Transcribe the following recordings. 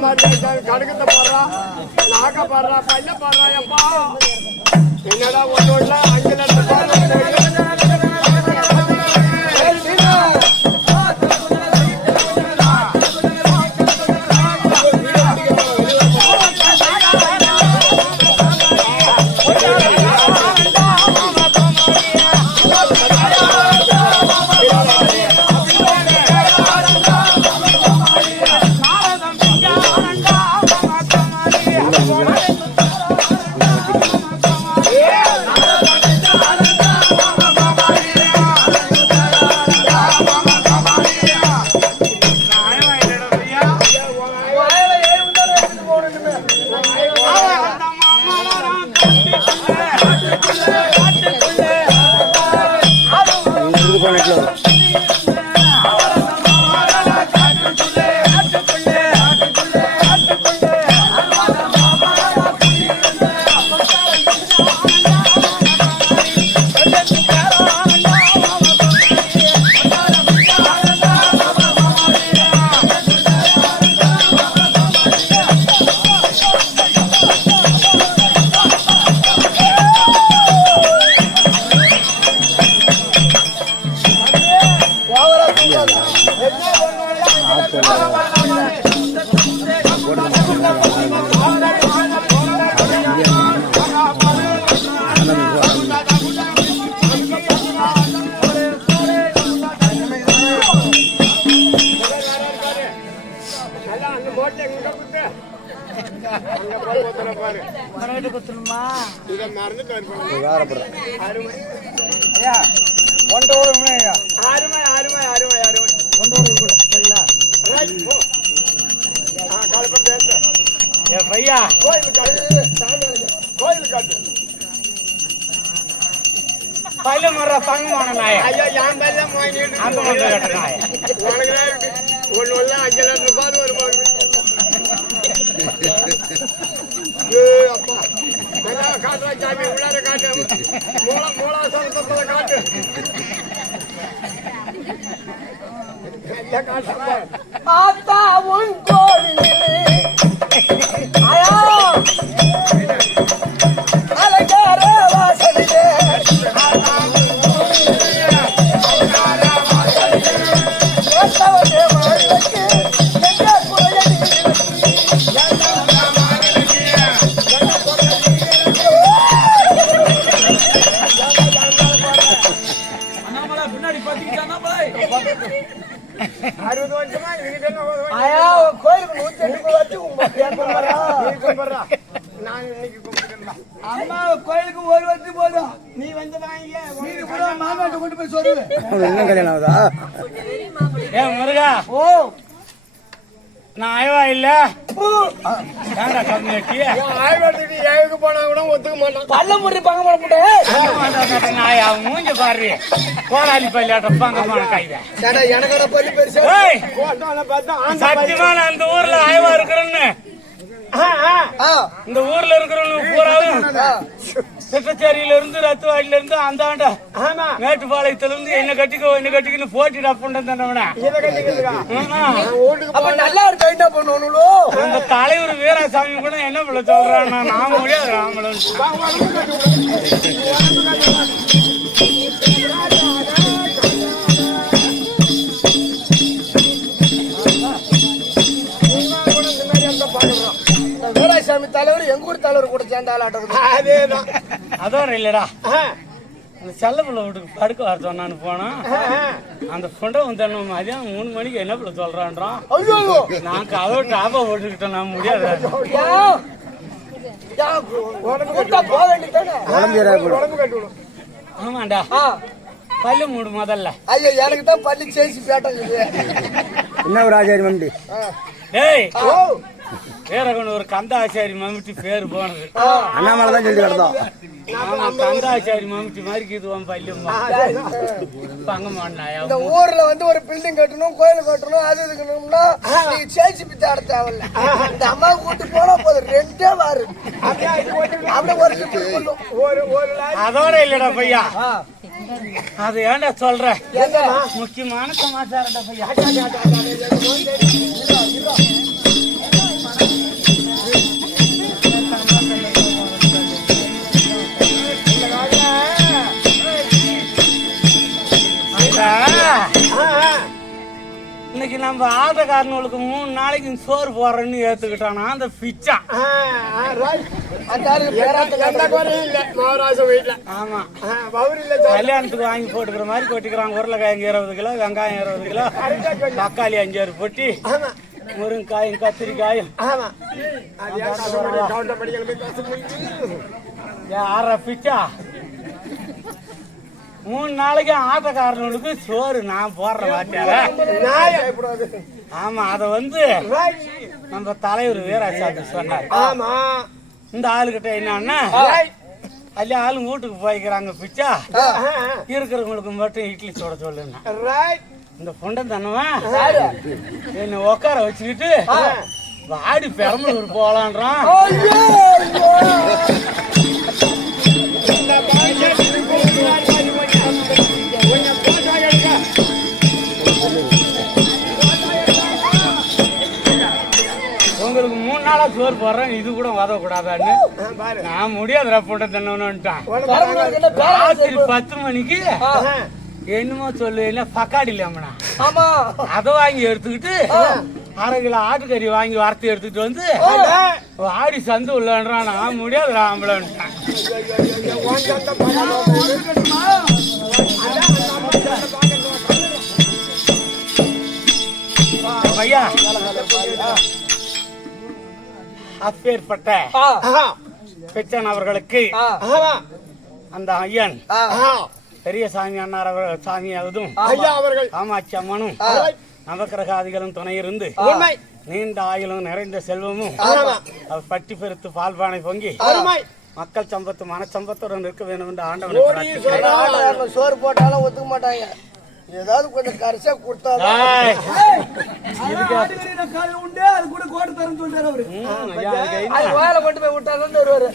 கடுக்கத்தை போடுறா, நாக்க பாடுறா, பல்ல பாடுறா, எப்பா என்னடா ஒண்ணு அஞ்சு पहले मर रहा पंग मारना है अयो याम पहले मोइनी अंत मत करना है वालगरा वो नोल्ला अजला रुबाद और ये अपा पहला काट रहा जाबी उड़ा रे काट मोड़ा मोड़ा सन तो काट क्या काट आता उनको आया अलगारा वासले அம்மா கோயிலுக்கு ஒரு வருஷம் போதும் நீ வந்து மாமாட்ட கொண்டு போய் சொல்லுவே என்ன கல்யாணம் ஆகுதா ஏ முருகா ஓ நான் ஆய்வா இல்ல ஏண்டா கம்மியாட்டி ஆய்வாட்டுக்கு ஏவுக்கு போனா கூட ஒத்துக்க மாட்டான் பல்ல முறி பங்க போட்டு நான் அவன் மூஞ்ச பாரு கோடாலி பள்ளியாட்ட பங்க போன கைதா எனக்கட பள்ளி பெருசா சத்தியமா நான் இந்த ஊர்ல ஆய்வா இருக்கிறேன்னு இந்த ஊர்ல இருக்கிறவங்க பூராவும் சிட்டச்சேரியில இருந்து ரத்துவாடியில இருந்து அந்த மேட்டுப்பாளையத்துல இருந்து என்ன கட்டிக்கன்னு போட்டிடா புண்டவன நல்லா இருக்கு என்ன பண்ணுவோம் அந்த தலைவர் வீராசாமி கூட என்ன பிள்ளை சொல்றான் நான் முடியாது ராமலன் வீராசாமி தலைவர் எங்க ஊர் தலைவர் கூட சேர்ந்தாலும் அதேதான் அதோட இல்லடா அந்த செல்ல பிள்ளை வீட்டுக்கு படுக்க வர சொன்னான்னு போனா அந்த புண்டை வந்து மதியானம் 3 மணிக்கு என்ன பிள்ளை சொல்றான்றான் நான் கதவை டாப்பா போட்டுக்கிட்டேன் நான் முடியாது ஆமாண்டா பல்லு மூடு முதல்ல ஐயோ எனக்கு தான் பல்லு சேசி பேட்டது என்ன ஒரு ஆச்சாரி மம்பி ஏய் வேறகன் ஒரு கந்தாச்சாரி மம்மிட்டி பேரு போனது அண்ணாமலை தான் சொல்லி கிடந்தோம் கந்தாச்சாரி மம்மிட்டி மாதிரி இதுவான் பல்லும் பங்க மாட்டாயா இந்த ஊர்ல வந்து ஒரு பில்டிங் கட்டணும் கோயில் கட்டணும் அது இருக்கணும்னா நீ சேசி பிச்சை ஆட தேவையில்ல இந்த அம்மா கூட்டு போனா போதும் 2 வாரு அதோட இல்லடா பையா அது ஏன்டா சொல்ற முக்கியமான சமாச்சாரம்டா பையா நம்ம ஆட்டக்காரனுக்கு 3 நாளைக்கு சோறு போடுறேன்னு ஏத்துக்கிட்டானா அந்த பிச்சான். ஆமா கல்யாணத்துக்கு வாங்கி போட்டுக்கிற மாதிரி கொட்டிக்கிறாங்க. உருளைக்கிழங்கு 20 கிலோ, வெங்காயம் 20 கிலோ, தக்காளி 5 பொட்டி, முருங்காயும் கத்திரிக்காயும் 6 பிச்சா. 3 நாளைக்கு ஆட்டக்காரனுக்கு சோறு நான் போடுற வாட்டியார. ஆமா அத நம்ம தலைவர் வீராசாமி சொன்னார். இந்த ஆளுகிட்ட என்னன்னா அல்ல ஆளுங்க வீட்டுக்கு போய்க்கிறாங்க பிச்சா, இருக்கிறவங்களுக்கு மட்டும் இட்லி சுட சொல்லுங்க. இந்த பொண்டன் தானவன் என்ன உட்கார வச்சுக்கிட்டு வாடி பெரம்பலூர் போலான்றான். உங்களுக்கு 3 நாளா சோறு போடுறேன், இது கூட உதவக்கூடாதான்னு நான் முடியாதுடா பொண்டன் தானவன்ட்டான். ராத்திரி 10 மணிக்கு என்னமோ சொல்லு என்ன பக்காடி இல்லாமண்ணா அதை வாங்கி எடுத்துக்கிட்டு 1/2 கிலோ ஆட்டுக்கறி வாங்கி வறுத்து எடுத்துக்கிட்டு ஆடி சந்து உள்ளன்றான். நான் முடியாதுடா ஆம்பளன்ட்டான். ஐயா அப்பேற்பட்ட பெச்சன் அவர்களுக்கு அந்த ஐயன் பெரிய சாமி அண்ணார் அவர்கள் சாமியாவதும் காமாட்சி அம்மனும் நவக்கிரகாதிகளும் துணை இருந்து நீண்ட ஆயுளும் நிறைந்த செல்வமும் பட்டி பெருத்து பால்பானை பொங்கி மக்கள் சம்பத்து மனச்சம்பத்துடன் இருக்க வேண்டும் என்று ஆண்டவன். சோறு போட்டாலும் ஒத்துக்க மாட்டாங்க, ஏதாவது கொஞ்சம் கரிசா கொடுத்தா வேலை கொண்டு போய் விட்டாலும் வருவாரு.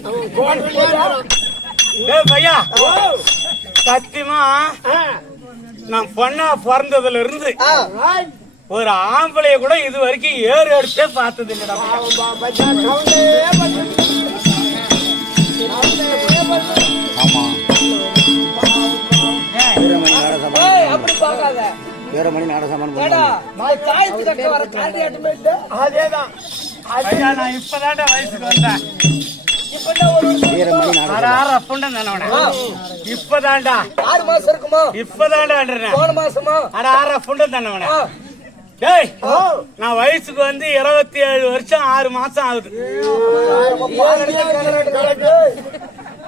பையா சத்தியமா நான் பொண்ணா பிறந்ததுல இருந்து ஒரு ஆம்பளைய கூட இது வரைக்கும் ஏறு எடுத்தே பார்த்தது இல்லடா. அப்படி பாக்காத அதேதான். நான் இப்பதான்டா வயசுக்கு வந்தேன். இப்பதான்டா 6 மாசம் இருக்குமா? இப்பதான்டா போன மாசமா 6 புண்டம் தானே. நான் வயசுக்கு 27 வருஷம் 6 மாசம் ஆகுது.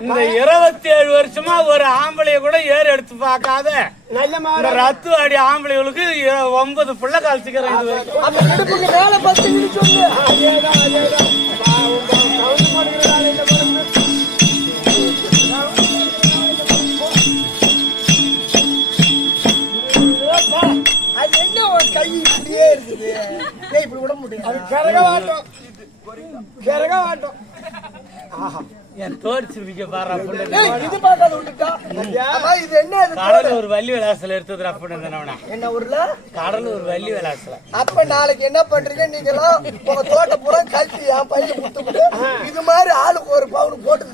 இந்த 27 வருஷமா ஒரு ஆம்பளைய கூட ஏறு எடுத்து பார்க்காத ரத்து அடி ஆம்பளைகளுக்கு 9 புள்ள கால்ச்சிக்கிறேன். அது என்ன ஒரு கை இப்படியே இருக்குது, இப்படி விட முடியும். அது கரக வாட்டம் என் தோடிச்சு பாரு. இது பார்க்காத விட்டுட்டா. இது என்ன? கடலூர் வள்ளி விலாசல எடுத்தது அப்படின்னு. என்ன ஊர்ல? கடலூர் வள்ளி விலாசல. அப்ப நாளைக்கு என்ன பண்றீங்க நீங்களாம்? உங்க தோட்ட பூரா கழிச்சு என் பையன் கொடுத்து இது மாதிரி ஆளுக்கு ஒரு பவுன் போட்டு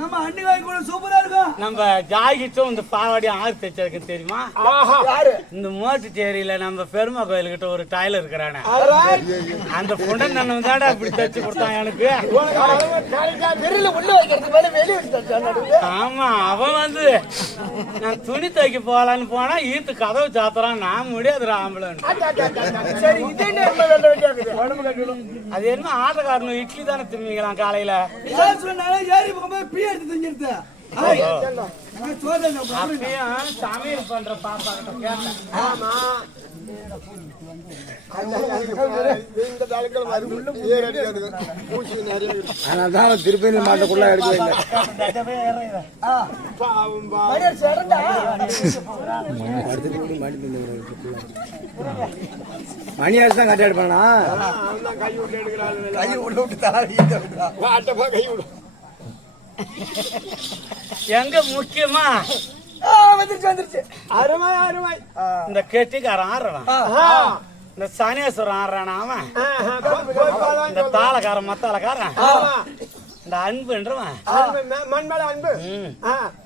நம்ம அன்னிவாய் கூட சூப்பரா இருக்கும். நம்ம ஜாகிட்டும் இந்த பாவாடி ஆறு தைச்சிருக்கு தெரியுமா? இந்த மோட்டுச்சேரியில நம்ம பெருமா கோயில்கிட்ட ஒரு டைலர் இருக்கிறானே, அந்த புண்டன் நன்னவன் தாடா இப்படி தைச்சு கொடுத்தான் எனக்கு. ஆமா அவன் நான் துணி தைக்க போலான்னு போனா ஈத்து கதவு சாத்துறான். நான் முடியாதுடா ஆம்பளை. அது என்ன ஆட்டக்காரனும் இட்லி தானே தின்னுங்களாம் காலையில. சமையல் பண்ற பாப்பா திருப்பதி மாட்டக்குள்ள மணி அரசு தான் கட்டி எடுப்பானா? கை விட்டு எங்க முக்கியமா வந்துருச்சு. அருமை அருமை. இந்த கெட்டிக்காரன் ஆடுறான், இந்த சனேஸ்வரன் ஆடுறான், அவன் இந்த தாளக்காரன் மத்தாளக்காரன், இந்த அன்புன்றவன்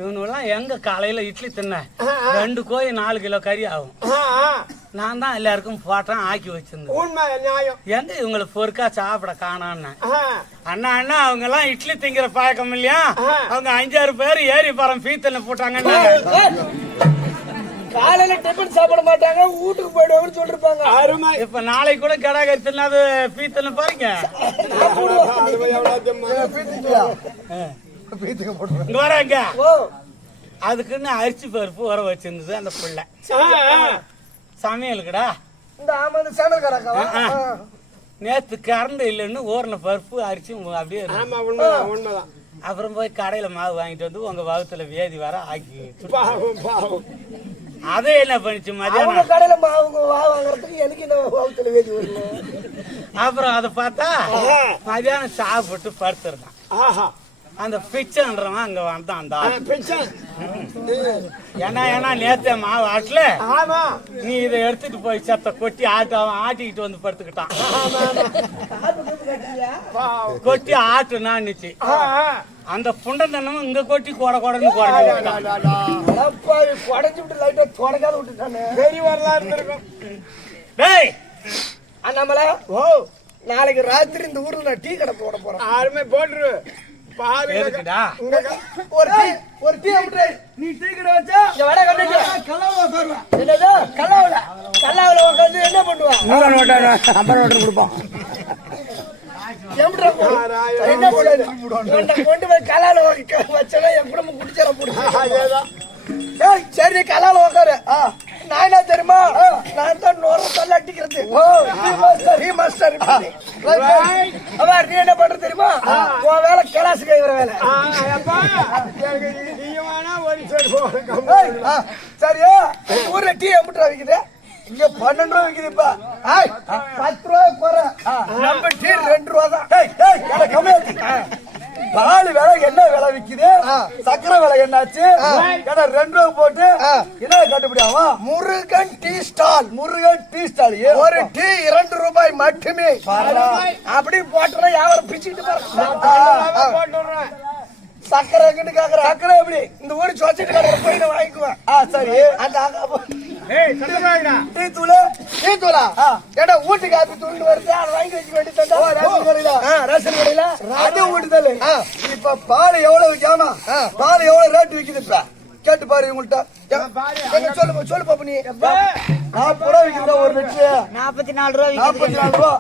இவனெல்லாம் எங்க காலையில இட்லி தின்ன 2 கோழி 4 கிலோ கறி ஆகும். நான் தான் எல்லாருக்கும் போட்டோம் ஆக்கி வச்சிருந்தேன். உண்மை நியாயம். எங்க இவங்களுக்கு பொறுக்கா சாப்பிட காணான்னு அண்ணா அவங்க எல்லாம் இட்லி திங்கிற பழக்கம் இல்லையா? அவங்க 5-6 பேர் ஏரி பரம் பீத்தல போட்டாங்கன்னா காலையில டிஃபன் சாப்பிட மாட்டாங்க, வீட்டுக்கு போயிடுவாங்கன்னு சொல்லிருப்பாங்க. அருமை. இப்ப நாளைக்கு கூட கடை கருத்துனாது பீத்தல பாருங்க. இங்க வராங்க. அதுக்குன்னு அரிசி பருப்பு வர வச்சிருந்தது அந்த பிள்ளை. சமையலுக்குடா இந்த ஆமா இந்த சேனல்காரக்காவா? நேத்து கரண்ட் இல்லைன்னு ஊர்ல பருப்பு அரிசி அப்படியே இருக்கு. ஆமா உண்மைதான் உண்மைதான். அப்புறம் போய் கடையில மாவு வாங்கிட்டு வந்து உங்க வகுத்துல வேதி வர ஆக்கி பாவம் பாவம். அதே என்ன பண்ணிச்சு அவங்க மதியானம். கடையில மாவு வாங்குறதுக்கு எனக்கு இந்த வகுத்துல வேதி வரல. அப்புறம் அதை பார்த்தா மதியானம் சாப்பிட்டு படுத்துருந்தான். ஆஹா அந்த பிச்சைன்றவன் அங்க வந்தான். அந்த ஆள். பிச்சை. ஏன்னா நேத்த மாவு ஆட்டல ஆமா. நீ இதை எடுத்துட்டு போய் செத்த கொட்டி ஆட்டிக்கிட்டு வந்து படுத்துக்கிட்டான். கொட்டி ஆட்டுனான்னுச்சு. அந்த புண்டந்தனமும் இங்க கொட்டி கொடன்னு குடஞ்சு விட்டு லைட்டா தொடக்காத விட்டுட்டானே. பெரிய வரலாறு இருந்திருக்கும். டேய் அண்ணாமலை, நாளைக்கு ராத்திரி இந்த ஊர்ல நான் டீ கடை போட போறேன். யாருமே போட்டுரு. பால் இருக்குடா. ஒரு டீ அப்படியே நீ டீ கடை வச்சா இங்க வட கட்டிட்டு கல்லாவ உட்காருவேன். என்னது கல்லாவுல உட்காந்து என்ன பண்ணுவா? 50 நோட்டு கொடுப்பான். என்ன பண்ணுது? கொண்டு போய் கல்லால வச்சா என் குடும்பம் குடிச்சார போடுது. சரி நீ கல்லால உட்காரு. நான் என்ன தெரியுமா? நான் தான் நோர சொல்ல அட்டிக்கிறது. நீ என்ன பண்ற தெரியுமா? உன் வேலை கிளாஸ் கைவர வேலை. சரியா? ஊர்ல டீ எப்படி விக்குது? இங்க 12 ரூபா விக்குது. இப்ப 10 ரூபா குறை. நம்ம டீ 2 ரூபா தான். பால் விலை என்ன விலை விக்குது? சக்கரை விலை என்னாச்சு? 2 ரூபா போட்டு என்ன கட்டுப்படியாவா? Murugan tea stall. Murugan tea stall ஒரு டீ 2 ரூபாய் மட்டுமே. அப்படி போட்டா யாரும் பிச்சுக்கிட்டு போடுறேன். சக்கரை எங்கிட்டு கேக்குற? சக்கரை எப்படி? இந்த ஊரு சொச்சிட்டு கடை போய் நான் வாங்கிக்குவேன். சரி. அந்த டீ தூளா ஏடா ஊட்டி காப்பி தூள் வருது, அதை வாங்கி வச்சுக்க வேண்டியது. ரேஷன் கடையில அது ஊட்டுதல். இப்ப பால் எவ்வளவு விற்காம? பால் எவ்வளவு ரேட்டு விக்குது? இப்ப கேட்டு பாரு இவங்கள்ட்ட. சொல்லு பாப்பா. நீ 40 ரூபா விக்குதா ஒரு லிட்டரு? 44 ரூபா. 44 ரூபா.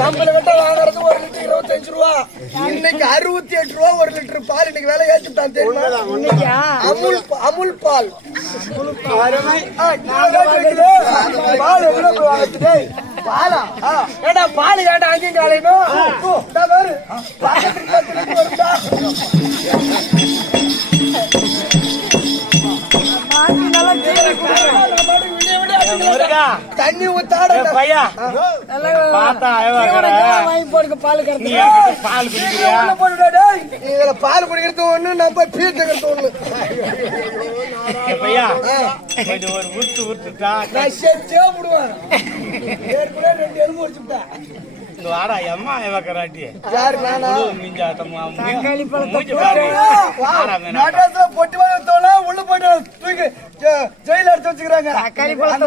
நம்மள விட்ட வாங்குறது ஒரு லிட்டர் 25 ரூபா. இன்னைக்கு 68 ரூபா ஒரு லிட்டர் பால். இன்னைக்கு விலை ஏற்றிட்டான் தெரியுமா? அமுல் பால். பால் எவ்வளவு வாங்குது? பாலா? ஏடா பால் ஏடா அங்கேயும் காலையும் தண்ணி ஊத்தாட பையா பார்த்தா வாங்கி போடுங்க பால் கறந்து. பால் குடிக்கிறியா? இதுல பால் குடிக்கிறது ஒண்ணு, நம்ம பீட்டுக்கிறது ஒண்ணு. பையா கொஞ்சம் ஒரு உருட்டுட்டா நான் செஞ்சே விடுவேன். ஏற்கனவே 2 எலும்பு வச்சுட்டேன். இங்க வாடா அம்மா வைக்கிறாட்டி யாரு? நானா? மிஞ்சாட்டமா தக்காளி பழத்தை நாட்டத்துல பொட்டி வாங்கத்தோல உள்ள போட்டு தூக்கி ஜெயில எடுத்து வச்சுக்கிறாங்க. தக்காளி பழத்தை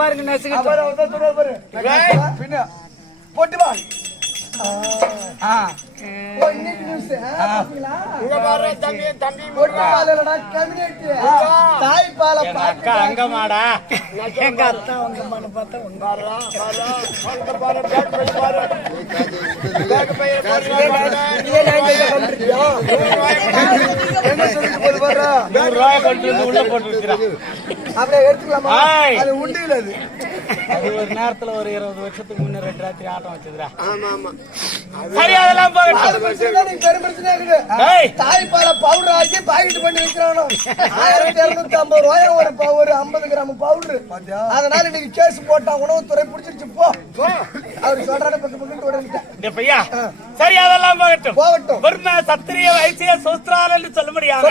பாருங்க நெசுக்கு. பின்ன பொட்டி வாங்க. அக்கா அங்க மாடா எங்க அத்தா உங்க மன பார்த்தா ரூபாய் கொண்டு வந்து உள்ள போட்டு வச்சுக்கிறான். அப்படியே எடுத்துக்கலாமா? அது உண்டியில் அது. அது ஒரு நேரத்துல ஒரு 20 வருஷத்துக்கு முன்ன 2 ராத்திரி ஆட்டம் வச்சதுரா. சரி அதெல்லாம் தாய்ப்பால பவுடர் ஆக்கி பாக்கெட் பண்ணி வைக்கிறானோ 1250 ரூபாய் ஒரு 50 கிராம் பவுடர். அதனால இன்னைக்கு கேஸ் போட்டா உணவுத்துறை பிடிச்சிருச்சு. போ அவரு சொல்றாரு பையா. சரி அதெல்லாம் போகட்டும். பெருமை சத்திரிய வைசிய சூஸ்திரால் என்று சொல்ல முடியாது.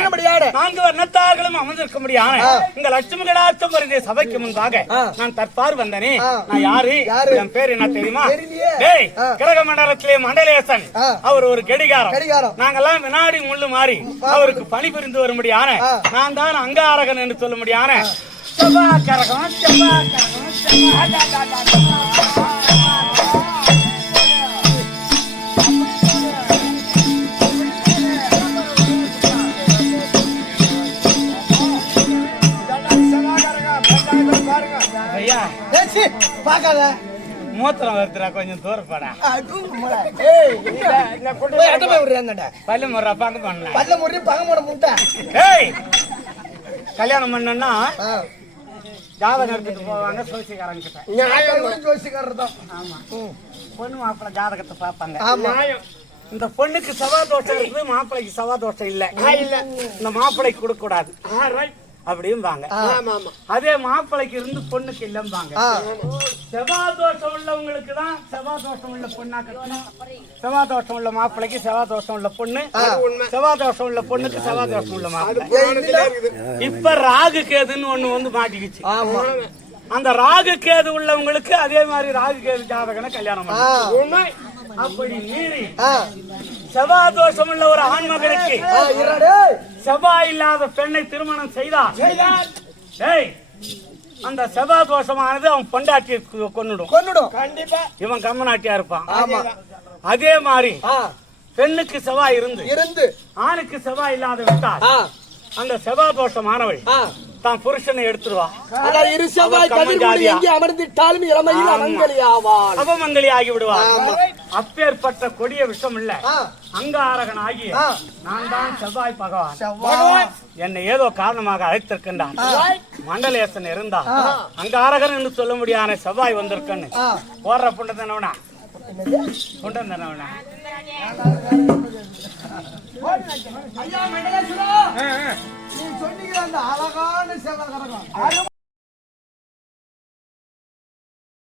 4 வர்ணத்தார்களும் அமர்ந்திருக்க முடியாது. இந்த லட்சுமி கடாட்சம் வருகிற சபைக்கு முன்பாக நான் தற்பார் வந்தனே. நான் யாரு? என் பேர் என்ன தெரியுமா? டேய் கிரக மண்டலத்திலே மண்டலேசன். அவர் ஒரு கடிகாரம். நாங்கெல்லாம் வினாடி முள்ளு மாறி அவருக்கு பணிபுரிந்து வர முடியாது. நான் தான் அங்காரகன் என்று சொல்ல முடியாது. செவ்வாய் கரகம் செவ்வாய் கரகம் செவ்வாய் ஐயா ஏச்சி பாக்காத மூத்திரம் வருதுடா கொஞ்சம் தூரப்படா பல்லு முறை பாக்க பண்ணல பல்ல முறி பகமோட முட்டை ஏய் கல்யாணம் பண்ணா ஜாதகம் எடுத்துட்டு போவாங்க சோசிக்காரங்க கிட்ட ஜோசிக்காரர் தான் ஆமா பொண்ணு மாப்பிள்ளை ஜாதகத்தை பாப்பாங்க ஆமா இந்த பொண்ணுக்கு செவ்வாய் தோஷம் இருக்குது மாப்பிள்ளைக்கு செவ்வாய் தோஷம் இல்ல இந்த மாப்பிள்ளைக்கு கொடுக்க கூடாது அப்படிம்பாங்க அதே மாப்பிள்ளைக்கு இருந்து பொண்ணுக்கு இல்லம்பாங்க செவ்வாய் தோஷம் உள்ளவங்களுக்கு தான் செவ்வாய் தோஷம் உள்ள பொண்ணா கட்டணும் செவ்வாய் தோஷம் உள்ள மாப்பிள்ளைக்கு செவ்வாய் தோஷம் உள்ள பொண்ணு செவ்வாய் தோஷம் உள்ள பொண்ணுக்கு செவ்வாய் தோஷம் உள்ள மாப்பிள்ளை இப்ப ராகு கேதுன்னு ஒண்ணு வந்து மாட்டிக்கிச்சு அந்த ராகு கேது உள்ளவங்களுக்கு அதே மாதிரி ராகு கேது ஜாதகனை கல்யாணம் பண்ணணும் அப்படி மீறி செவ்வாய் தோஷம் உள்ள ஒரு ஆண் மகனுக்கு செவ்வாய் இல்லாத பெண்ணை திருமணம் செய்தார் அந்த செவ்வாய் தோஷமானது அவன் பொண்டாட்டியை கொன்னுடும் கண்டிப்பா இவன் கம்மநாட்டியா இருப்பான் அதே மாதிரி பெண்ணுக்கு செவ்வாய் இருந்து ஆணுக்கு செவ்வாய் இல்லாத விட்டால் அந்த செவ்வாய் தோஷமானவள் தான் புருஷனை எடுத்துருவா இரு செவ்வாய் கதிர்கொண்டு எங்கே அமர்ந்திட்டாலும் இளமையில் அமங்கலியாவாள் அவமங்கலி ஆகி விடுவார் அப்பேற்பட்ட கொடிய விஷம் இல்ல அங்காரகன் ஆகிய நான் தான் செவ்வாய் பகவான் என்னை ஏதோ காரணமாக அழைத்திருக்கின்றான் மண்டலேசன் இருந்தா அங்காரகன் என்று சொல்ல முடியாத செவ்வாய் வந்திருக்கன்னு போடுற புண்டத்தனவனா புண்டந்தனவனா ஐயா மண்டலேஸ்வரா நீ சொன்னீங்க அந்த அழகான செவ்வாய் கரகம்